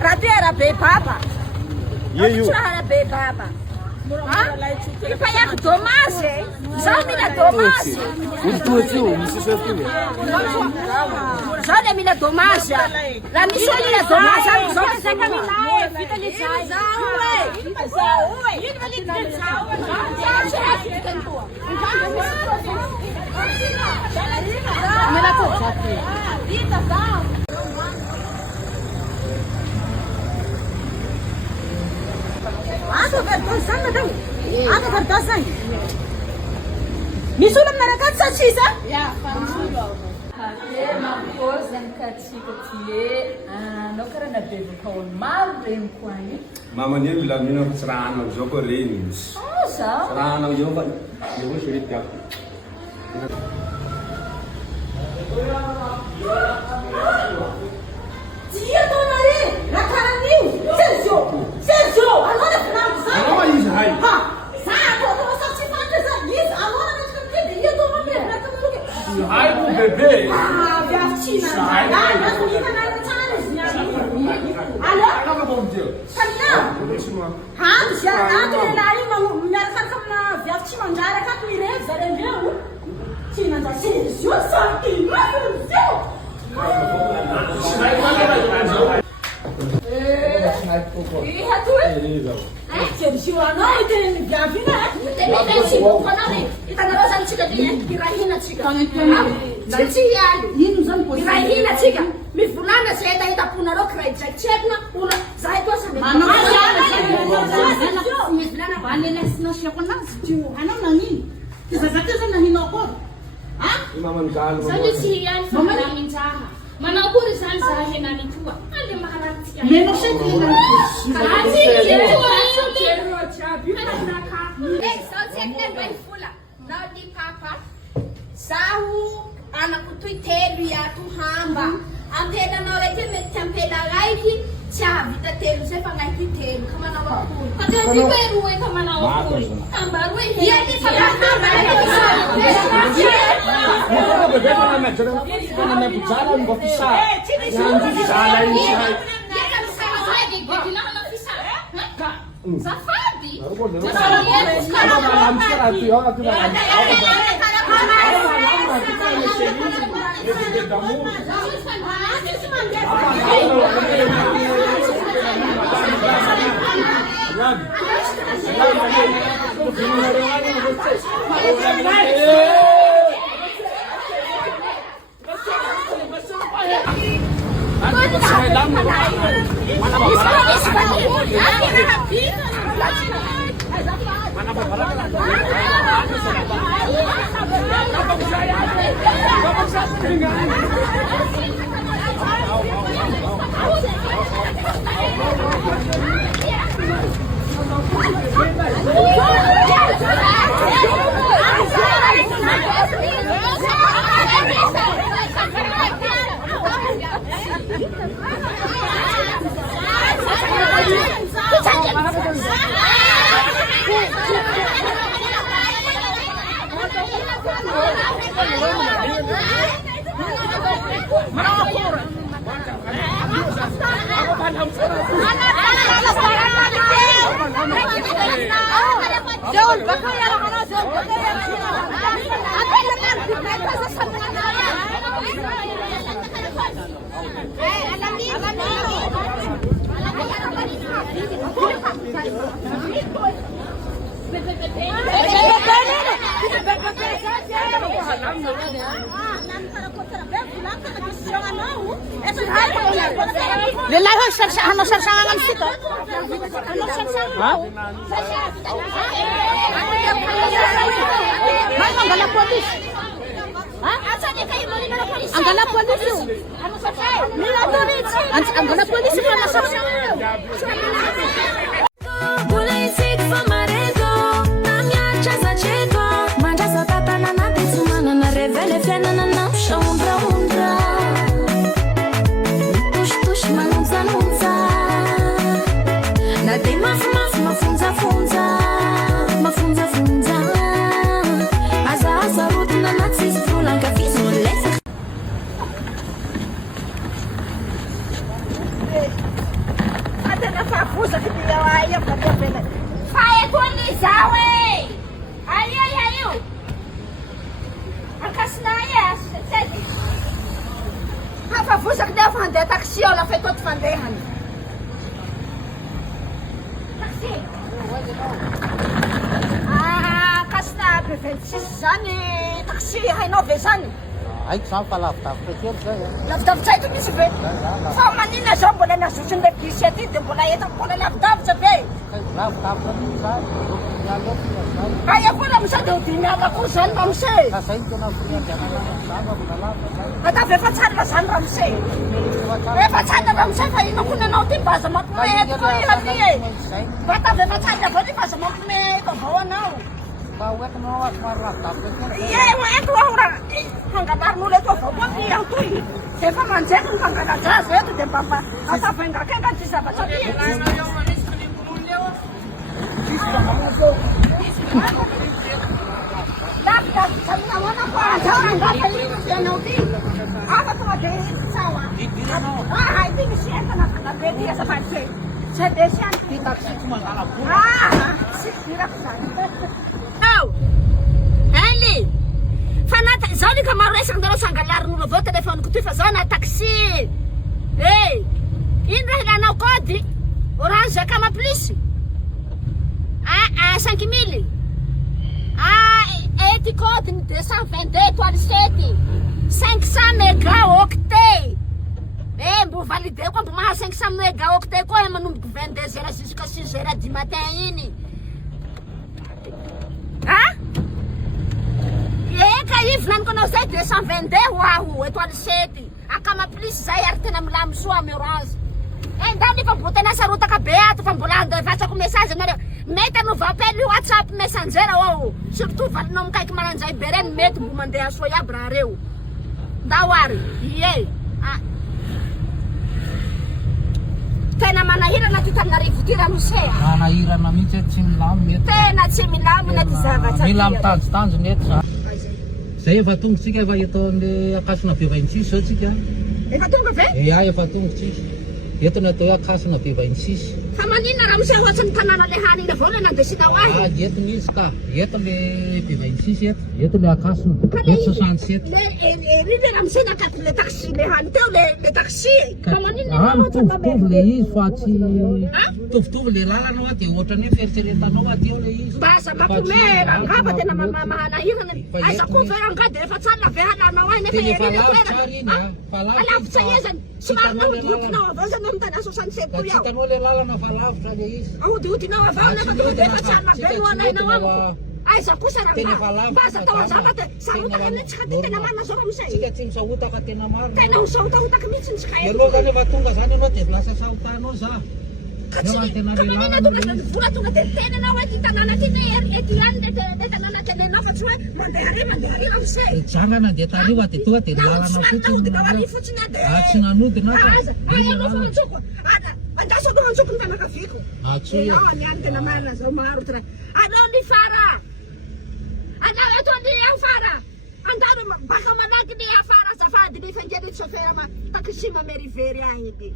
Raha be baba. Io. Raha be baba. Ipayak domase. Zao mila domase. Urtuatiu, misy tu. Zao mila domase. La misy mila domase. Zao saka mila. Vita le zao. Mila to. Vita zao. Aku berdosa dong. Aku berdosa. Misulam na rakat sa chisa? Ya, pamsulo. Tema coisa katika tie. No cara na bebo com mal bem com aí. Mama ni bila mino serana joko reins. Nossa. Serana joko. Joko sulit ya. Dia tonare, rakaraniu. Sergio, agora final. Ano isso hai? Ha. Sabe, eu tô só te falando isso. Agora nós estamos aqui. Dia tonare, rakaraniu. Hai bu bebe. Ah, Beatina. Ah, mas o Lina não era challenge. Alô? Apa bom dia? Kanina. Ha, dia aku lari mau menyerahkan kamu Beatina manjara kan mire, zarendeu. Tina da Sergio, sabe? Iya tuh. Sergio ano itu Beatina. Tem sibuk kanane. Kita narasan chika dia, kirahina chika. Chichian, yinzan po. Kirahina chika. Mi fulana seta ita puna ro krai chekna puna. Zai to sabe. Ano mi fulana bale na siya ko na. Ano nani? Kisasakisa na hinoko. Ha? Imaman kalo. Sali siyan sa maraming saha. Manakuri saan sa akin na nituwa. Ano makarati yan? Menos siya din. Kasi nituwa yung kero chabi. Ano na ka? Eh, so second by fula. Now di papa. Sahu anak kutu telu ya tuhamba. Ampela na lagi metampela lagi. Chabi ta telu se pa ngai telu kama na wakuri. Pati di ba ruwe ka manawakuri? Ang baruwe. Iya di papa Ano bebe na medyo na na butsara mo pisa. Nandu sala ini hai. Safadi? Ano alam sa radio at alam. Jol, baka yara ka na, Jol. Baka yara ka na. Apa naman? Bigay sa sandan na yan. Alam niyo. Lillahi sarsangan ang sito. Ano sarsangan? May manggala polis. Ha? Asan ni kayo mo ni polis? Ang gala polis yun. Ano sarsangan? Nila polis. Ang gala polis yun na sarsangan. Fafosaka dia aia fatapela. Fa eto an'izao e! Aio! Akasina ia, tsety. Fafosaka dia fa handeha taxi ao lafa eto ty fandehany. Taxi! Kasina aby 26 zany taxi hainao ve zany? Haiko zany fa lavidavitra kely zay. Lavidavitra eto misy ve? Fa maninona zao mbola nazotry le bus aty dia mbola entako mbola lavidavitra be? Lavidavitra ny zany. Aia foana amin'izay dia ho 5 koa zany ramose. Zay no tena firiandianana zany mbola lavitra zany. Atavy efa tsara zany ramose. Efa tsara ramose fa ino koa nanao ty baza mampime eto koa ihany e. Atavy efa tsara avao ty baza mampime eto avao anao. Fa oentinao azy maro lavidavitra kely. Ie, oento aho raha hangalarin'olo eto avao koa ty aho toy. Dia efa manjeko ny fangalaza azy eto dia mba atafaingakaiky ty zavatra ty. Lavidavitra ny nahoana ko azao angamba ino ty anao ty. Afa tonga dia sao ity misy entana be ty azafady kely. Tsy andesy any ty taxi tsy mangala vola. Tsy dirako zany. Eli! Fanata, zao ny ka maro resaky anareo sangalarin'olo avao telefoniko ty fa zao na taxi. Ino raha ilanao kody? Orange Akama Plus. 5 000. Ety kody ny 222 étoile 7. 500 méga octet. Mbo validé koa mbo maha 500 méga octet koa manomboky 22 heures jusqu'à 6 heures du matin iny. Eka ivinaniko anao zay 222 hoaho étoile 7. Akama Plus zay ary tena milamy soa amy Orange. Ndao nefa mbo tena sarotaka be ato fa mbola andevatsako message anareo. Mety anova appel WhatsApp Messenger ao. Surtout valinao mikaiky mananjay be reny mety mbo mandeha soa iaby raha reo. Ndao ary, ie. Tena manahirana ty Tananarivo ty ramose. Manahirana mihitsy tsy milamy mety. Tena tsy milamina ty zavatra. Milamy tanjotanjony eto zany. Zay efa tongotsika efa eto amin'ny Akasina be 26 zao tsika. Efa tonga ve? Efa tongotsika. Eto ny atao hoe Akasina be 26. Fa maninona ramose ohatsy ny tanàna le hany iny avao le nandesinao ahy? Eto ny izy ka. Eto le be 26 eto. Eto le Akasina. Eto 67. Le ramose nakaty le taxi le hany teo le taxi. Fa maninona mitovitovy le izy fa tsy mitovitovy le lalana aty ohatrany hoe fieritreretanao aty eo le izy. Baza mampime angaba tena mahanahirana. Aiza koa ve angady efa tsara ve halanao ahy nefa eriny toerana. Alavitra iezany. Somary nahodinao avao zany amin'ny tana 67 toy aho. Hitanao le lalana fa lavitra le izy. Ahodinao avao nefa tonga dia efa tsara be no anainao amiko. Aiza kosa raha baza tao azavate sarotaka mihitsy ka ty tena marina zao ramose. Tsika tsy misahotaka tena marina. Tena hosahotahotaky mihitsy ny tsika eto. Aloha zany efa tonga zany anao dia lasa sahotanao za. Kamanina tonga vola tonga dia tenanao hoe ty tanàna ty ne ety ihany le tanàna tenenao fa tsy hoe mandeha ary ramose. Jangana dia tariva dia tonga dia lalana fotsiny. Fotsiny tsy nanodina ka. Anao fa mantsoko. Andaso aloha mantsoko ny fanakaviko. Atsoya. Anao aniany tena marina zao maro tira. Anao ny fara. Anao eto ny afara. Andaro baka manaky ny afara azafady ny fangely chauffeur taxi mamerivery ahy edy.